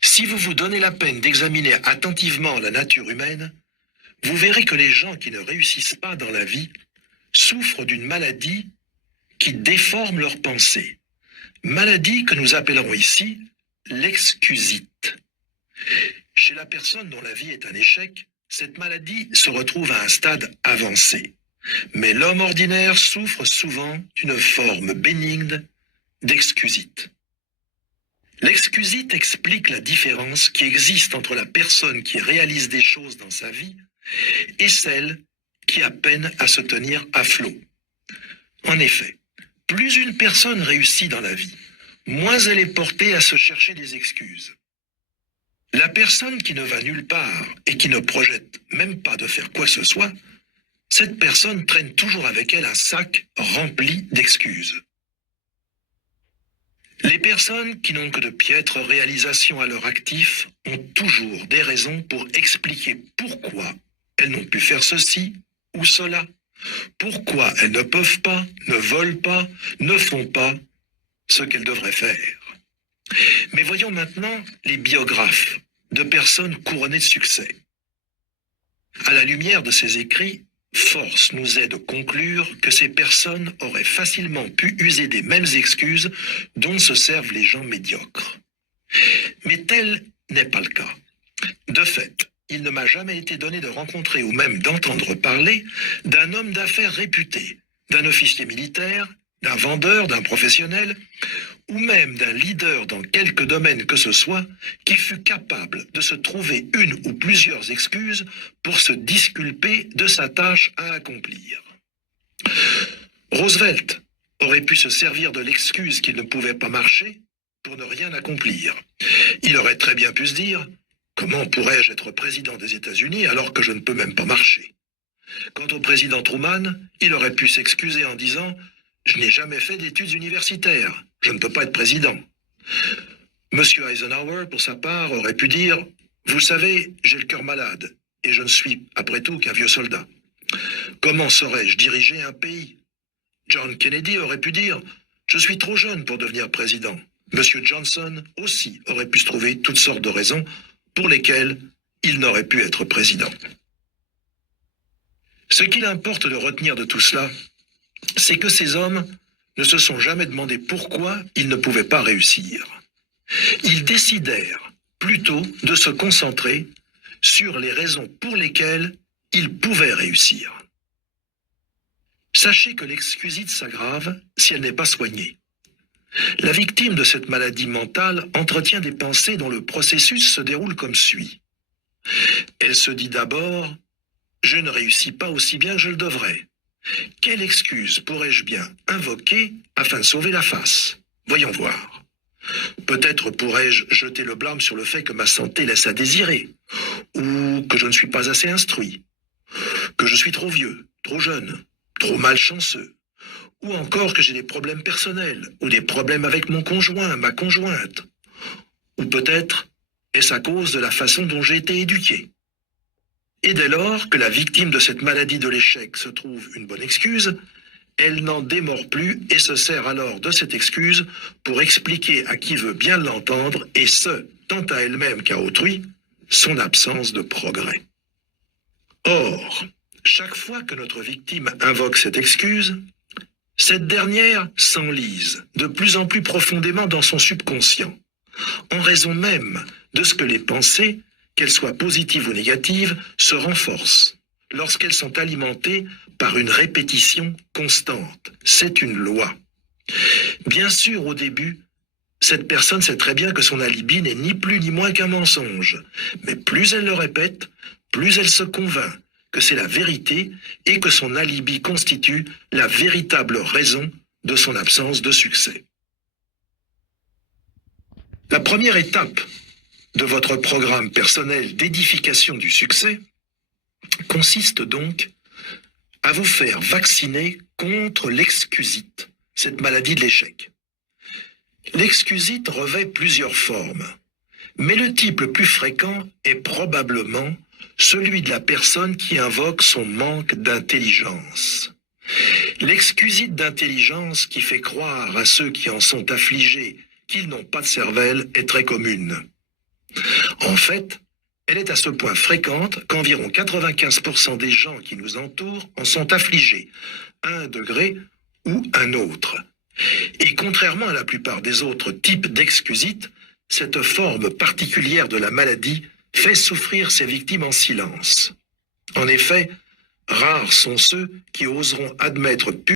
Si vous vous donnez la peine d'examiner attentivement la nature humaine, vous verrez que les gens qui ne réussissent pas dans la vie souffrent d'une maladie qui déforme leurs pensées. Maladie que nous appellerons ici l'excusite. Chez la personne dont la vie est un échec, cette maladie se retrouve à un stade avancé. Mais l'homme ordinaire souffre souvent d'une forme bénigne d'excusite. L'excusite explique la différence qui existe entre la personne qui réalise des choses dans sa vie et celle qui a peine à se tenir à flot. En effet, plus une personne réussit dans la vie, moins elle est portée à se chercher des excuses. La personne qui ne va nulle part et qui ne projette même pas de faire quoi que ce soit, cette personne traîne toujours avec elle un sac rempli d'excuses. Les personnes qui n'ont que de piètres réalisations à leur actif ont toujours des raisons pour expliquer pourquoi elles n'ont pu faire ceci ou cela, pourquoi elles ne peuvent pas, ne veulent pas, ne font pas ce qu'elles devraient faire. Mais voyons maintenant les biographes de personnes couronnées de succès. À la lumière de ces écrits, force nous est de conclure que ces personnes auraient facilement pu user des mêmes excuses dont se servent les gens médiocres. Mais tel n'est pas le cas. De fait, il ne m'a jamais été donné de rencontrer ou même d'entendre parler d'un homme d'affaires réputé, d'un officier militaire, d'un vendeur, d'un professionnel, ou même d'un leader dans quelque domaine que ce soit, qui fût capable de se trouver une ou plusieurs excuses pour se disculper de sa tâche à accomplir. Roosevelt aurait pu se servir de l'excuse qu'il ne pouvait pas marcher pour ne rien accomplir. Il aurait très bien pu se dire « Comment pourrais-je être président des États-Unis alors que je ne peux même pas marcher ?» Quant au président Truman, il aurait pu s'excuser en disant « Je n'ai jamais fait d'études universitaires, je ne peux pas être président. » Monsieur Eisenhower, pour sa part, aurait pu dire « Vous savez, j'ai le cœur malade, et je ne suis, après tout, qu'un vieux soldat. Comment saurais-je diriger un pays ?» John Kennedy aurait pu dire « Je suis trop jeune pour devenir président. » Monsieur Johnson aussi aurait pu se trouver toutes sortes de raisons pour lesquelles il n'aurait pu être président. Ce qu'il importe de retenir de tout cela, c'est que ces hommes ne se sont jamais demandé pourquoi ils ne pouvaient pas réussir. Ils décidèrent plutôt de se concentrer sur les raisons pour lesquelles ils pouvaient réussir. Sachez que l'excusite s'aggrave si elle n'est pas soignée. La victime de cette maladie mentale entretient des pensées dont le processus se déroule comme suit. Elle se dit d'abord « Je ne réussis pas aussi bien que je le devrais. Quelle excuse pourrais-je bien invoquer afin de sauver la face? Voyons voir. Peut-être pourrais-je jeter le blâme sur le fait que ma santé laisse à désirer, ou que je ne suis pas assez instruit, que je suis trop vieux, trop jeune, trop malchanceux, ou encore que j'ai des problèmes personnels, ou des problèmes avec mon conjoint, ma conjointe, ou peut-être est-ce à cause de la façon dont j'ai été éduqué. » Et dès lors que la victime de cette maladie de l'échec se trouve une bonne excuse, elle n'en démord plus et se sert alors de cette excuse pour expliquer à qui veut bien l'entendre, et ce, tant à elle-même qu'à autrui, son absence de progrès. Or, chaque fois que notre victime invoque cette excuse, cette dernière s'enlise de plus en plus profondément dans son subconscient, en raison même de ce que les pensées, qu'elles soient positives ou négatives, se renforcent lorsqu'elles sont alimentées par une répétition constante. C'est une loi. Bien sûr, au début, cette personne sait très bien que son alibi n'est ni plus ni moins qu'un mensonge, mais plus elle le répète, plus elle se convainc que c'est la vérité et que son alibi constitue la véritable raison de son absence de succès. La première étape de votre programme personnel d'édification du succès consiste donc à vous faire vacciner contre l'excusite, cette maladie de l'échec. L'excusite revêt plusieurs formes, mais le type le plus fréquent est probablement celui de la personne qui invoque son manque d'intelligence. L'excusite d'intelligence qui fait croire à ceux qui en sont affligés qu'ils n'ont pas de cervelle est très commune. En fait, elle est à ce point fréquente qu'environ 95% des gens qui nous entourent en sont affligés, à un degré ou un autre. Et contrairement à la plupart des autres types d'excusite, cette forme particulière de la maladie fait souffrir ses victimes en silence. En effet, rares sont ceux qui oseront admettre